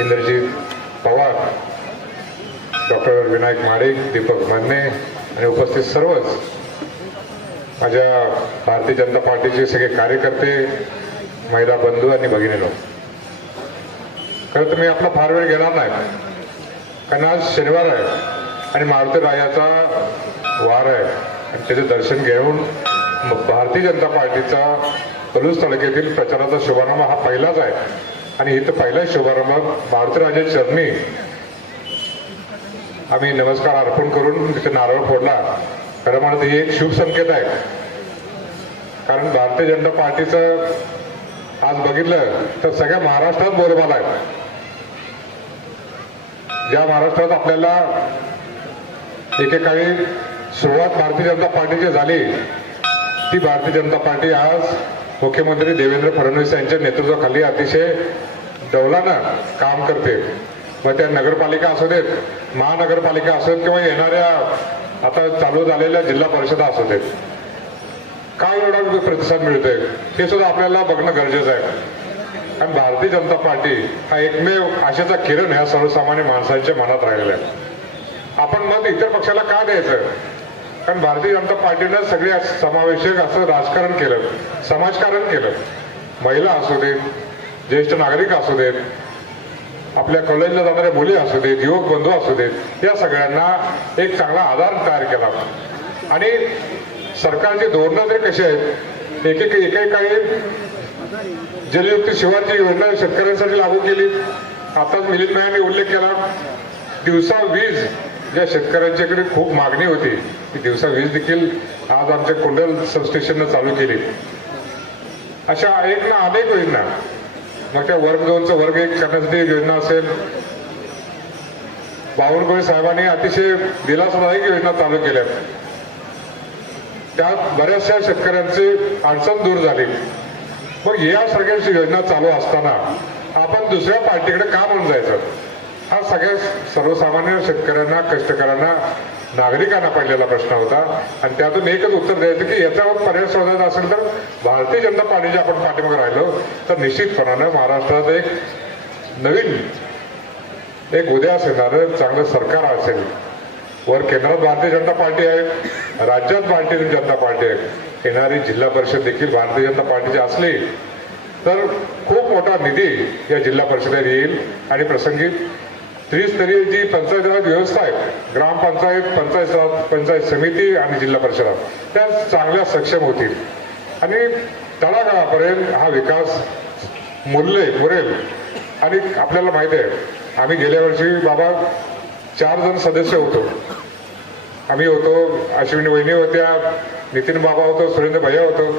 Indrajit Pawar, doctor Vinayak Madik, Deepak Mane आणि उपस्थित सर्वच माझ्या भारतीय जनता पार्टीचे सगळे कार्यकर्ते, महिला बंधू आणि भगिनींनो, खरं तर मी आपला फार वेळ घेणार नाही, कारण आज शनिवार आहे आणि मारुती रायाचा वार आहे आणि त्याचे दर्शन घेऊन भारतीय जनता पार्टीचा पलूस तालुक्यातील प्रचाराचा शुभारंभ हा पहिलाच आहे आणि इथं पहिला शुभारंभ मारुती राजा चरणी आम्ही नमस्कार अर्पण करून तिथे नारळ फोडला. खरं म्हणत ही एक शुभ संकेत आहे, कारण भारतीय जनता पार्टीचं आज बघितलं तर सगळ्या महाराष्ट्रात बोलबाला आहे. ज्या महाराष्ट्रात आपल्याला एकेकाळी सुरुवात भारतीय जनता पार्टीची झाली, ती भारतीय जनता पार्टी आज मुख्यमंत्री देवेंद्र फडणवीस यांच्या नेतृत्वाखाली अतिशय डौलानं काम करते. मग त्या नगरपालिका असू देत, महानगरपालिका असू देत किंवा येणाऱ्या आता चालू झालेल्या जिल्हा परिषदा असू देत, काय एवढा प्रतिसाद मिळतोय हे सुद्धा आपल्याला बघणं गरजेचं आहे. कारण भारतीय जनता पार्टी हा एकमेव आशेचा किरण ह्या सर्वसामान्य माणसांच्या मनात राहिलेला आहे. आपण मत इतर पक्षाला का द्यायचं? कारण भारतीय जनता पार्टीनं सगळे समावेशक असं राजकारण केलं, समाजकारण केलं. महिला असू देत, ज्येष्ठ नागरिक असू देत, आपल्या कॉलेजला जाणाऱ्या मुली असू देत, युवक बंधू असू देत, या सगळ्यांना एक चांगला आधार तयार केला. आणि सरकारची धोरणं तरी कशी आहेत, एकेकाळी जलयुक्त शिवारची योजना शेतकऱ्यांसाठी लागू केली. आताच मिलिंद नायाने उल्लेख केला, दिवसा वीज ज्या शेतकऱ्यांच्याकडे खूप मागणी होती, ती दिवसा वीज देखील आज आमच्या कुंडल सबस्टेशननं चालू केली. अशा एक ना अनेक योजना, मग त्या वर्ग 2चं वर्ग 1 करण्यासाठी योजना असेल, बावनकुळे साहेबांनी अतिशय दिलासादायक योजना चालू केल्या. त्यात बऱ्याचशा शेतकऱ्यांची अडचण दूर झाली. मग या सगळ्या योजना चालू असताना आपण दुसऱ्या पार्टीकडे का म्हणून जायचं? हा सगळ्या सर्वसामान्य शेतकऱ्यांना, कष्टकऱ्यांना, नागरिकांना पडलेला प्रश्न होता. आणि त्यातून एकच उत्तर द्यायचं की याच्यावर पर्याय शोधायचा असेल तर भारतीय जनता पार्टीच्या आपण पाठीमागे राहिलो तर निश्चितपणानं महाराष्ट्रात एक नवीन एक उदयास येणारं चांगलं सरकार असेल. वर केंद्रात भारतीय जनता पार्टी आहे, राज्यात भारतीय जनता पार्टी आहे, येणारी जिल्हा परिषद देखील भारतीय जनता पार्टीची असली तर खूप मोठा निधी या जिल्हा परिषदेत येईल. आणि प्रसंगी त्रिस्तरीय जी पंचायत राज व्यवस्था आहे, ग्रामपंचायत, पंचायत समिती आणि जिल्हा परिषद, त्या चांगल्या सक्षम होतील आणि तळागाळापर्यंत हा विकास मुरेल. आणि आपल्याला माहिती आहे, आम्ही गेल्या वर्षी बाबा 4 जण सदस्य होतो. आम्ही होतो, अश्विनी वहिनी होत्या, नितीन बाबा होतो, सुरेंद्र भैया होतो.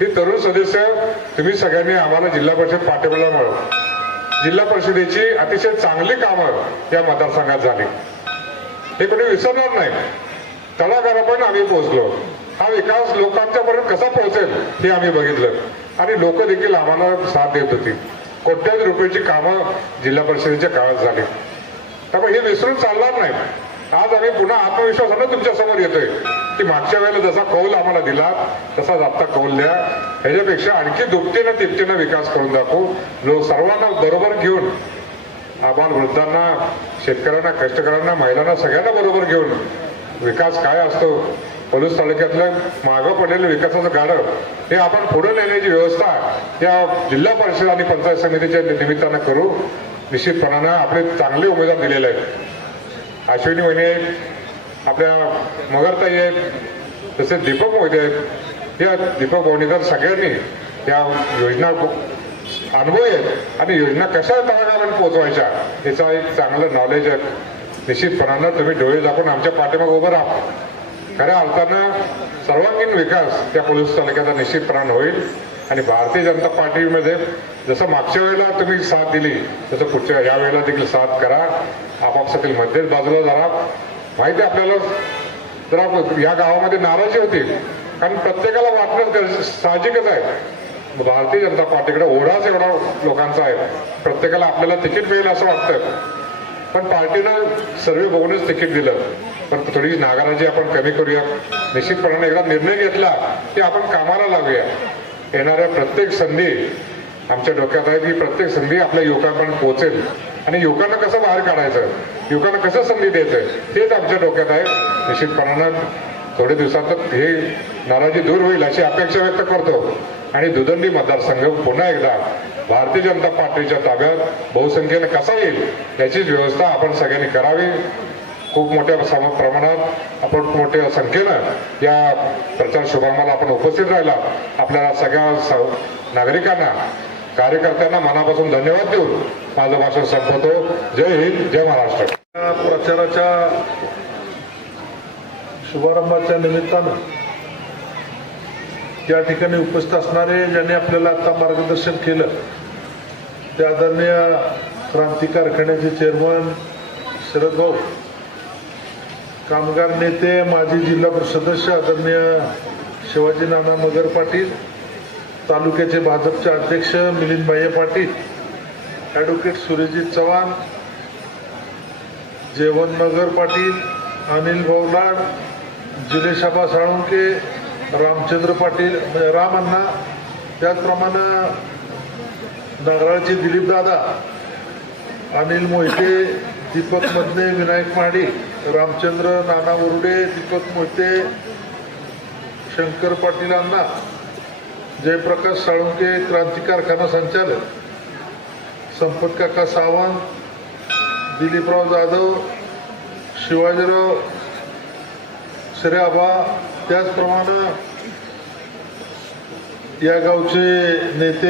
ही तरुण सदस्य तुम्ही सगळ्यांनी आम्हाला जिल्हा परिषद पाठिंब्यामुळे जिल्हा परिषदेची अतिशय चांगली कामं या मतदारसंघात झाली, हे कोणी विसरणार नाही. तळागाळापर्यंत आम्ही पोहोचलो. हा विकास लोकांच्या पर्यंत कसा पोहोचेल हे आम्ही बघितलं आणि लोक देखील आम्हाला साथ देत होती. कोट्यावधी रुपयाची कामं जिल्हा परिषदेच्या काळात झाली. त्यामुळे हे विसरून चालणार नाही. आज आम्ही पुन्हा आत्मविश्वासानं तुमच्या समोर येतोय की मागच्या वेळेला जसा कौल आम्हाला दिला तसाच आता कौल द्या. ह्याच्यापेक्षा आणखी दुपटीनं तिपटीनं विकास करून दाखवू. सर्वांना बरोबर घेऊन, आबाल वृद्धांना, शेतकऱ्यांना, कष्टकऱ्यांना, महिलांना सगळ्यांना बरोबर घेऊन विकास काय असतो, पलूस तालुक्यातलं मागं पडलेलं विकासाचं गाडं हे आपण पुढे नेण्याची व्यवस्था या जिल्हा परिषद आणि पंचायत समितीच्या निमित्तानं करू. निश्चितपणानं आपले चांगले उमेदवार दिलेले आहेत. अश्विनी वहिनी आहेत, आपल्या मगरताई आहेत, तसेच दीपक मोहिते आहेत. या दीपक मोहिनीकर सगळ्यांनी या योजना अनुभवी आहेत आणि योजना कशा तळागाळापर्यंत पोहोचवायच्या याचा एक चांगलं नॉलेज आहे. निश्चितपणानं तुम्ही डोळे दाखवून आमच्या पाठीमागे उभं राहा. खऱ्या अर्थानं सर्वांगीण विकास त्या पोलीस तालुक्याचा निश्चितपणानं होईल. आणि भारतीय जनता पार्टीमध्ये जसं मागच्या वेळेला तुम्ही साथ दिली तसं पुढच्या या वेळेला देखील साथ करा. आपापसातील मध्येच बाजूला जरा माहिती आपल्याला जरा या गावामध्ये नाराजी होती, कारण प्रत्येकाला वाटणं साहजिकच आहे. भारतीय जनता पार्टीकडे ओढाच एवढा लोकांचा आहे, प्रत्येकाला आपल्याला तिकीट मिळेल असं वाटतं. पण पार्टीनं सर्वे बघूनच तिकीट दिलं. पण थोडी नागाराजी आपण कमी करूया. निश्चितपणाने एकदा निर्णय घेतला की आपण कामाला लागूया. येणाऱ्या प्रत्येक संधी आमच्या डोक्यात आहे की प्रत्येक संधी आपल्या युवकांपर्यंत पोहोचेल आणि युवकांना कसं बाहेर काढायचं, युवकांना कसं संधी द्यायचं, तेच आमच्या डोक्यात आहे. निश्चितपणानं थोड्या दिवसातच हे नाराजी दूर होईल अशी अपेक्षा व्यक्त करतो आणि दुदंडी मतदारसंघ पुन्हा एकदा भारतीय जनता पार्टीच्या ताब्यात बहुसंख्येने कसा येईल याचीच व्यवस्था आपण सगळ्यांनी करावी. खूप मोठ्या प्रमाणात आपण मोठ्या संख्येनं या प्रचार शुभारंभाला आपण उपस्थित राहिला. आपल्याला सगळ्या नागरिकांना, कार्यकर्त्यांना मनापासून धन्यवाद देऊन माझं भाषण संपवतो. जय हिंद, जय महाराष्ट्र. प्रचाराच्या शुभारंभाच्या निमित्तानं या ठिकाणी उपस्थित असणारे ज्यांनी आपल्याला आता मार्गदर्शन केलं ते आदरणीय क्रांती कारखान्याचे चेअरमन शरद भाऊ, कामगार नेते माजी जिल्हा परिषद सदस्य आदरणीय शिवाजी नाना मगर पाटील, तालुक्याचे भाजपचे अध्यक्ष मिलिंद भाई पाटील, ॲडव्होकेट सूर्यजित चव्हाण, जेवण नगर पाटील, अनिल भाऊलाड, जिलेशाबा साळुंके, रामचंद्र पाटील म्हणजे राम अण्णा, त्याचप्रमाणे नगराळचे दिलीप दादा, अनिल मोहिते, दीपक मदने, विनायक महाडी, रामचंद्र नाना उर्डे, दीपक मोहिते, शंकर पाटील अण्णा, जयप्रकाश साळुंके, क्रांती कारखाना संचालक, संपत काका सावंत, दिलीपराव जाधव, शिवाजीराव श्रेयाबा, त्याचप्रमाणे या गावचे नेते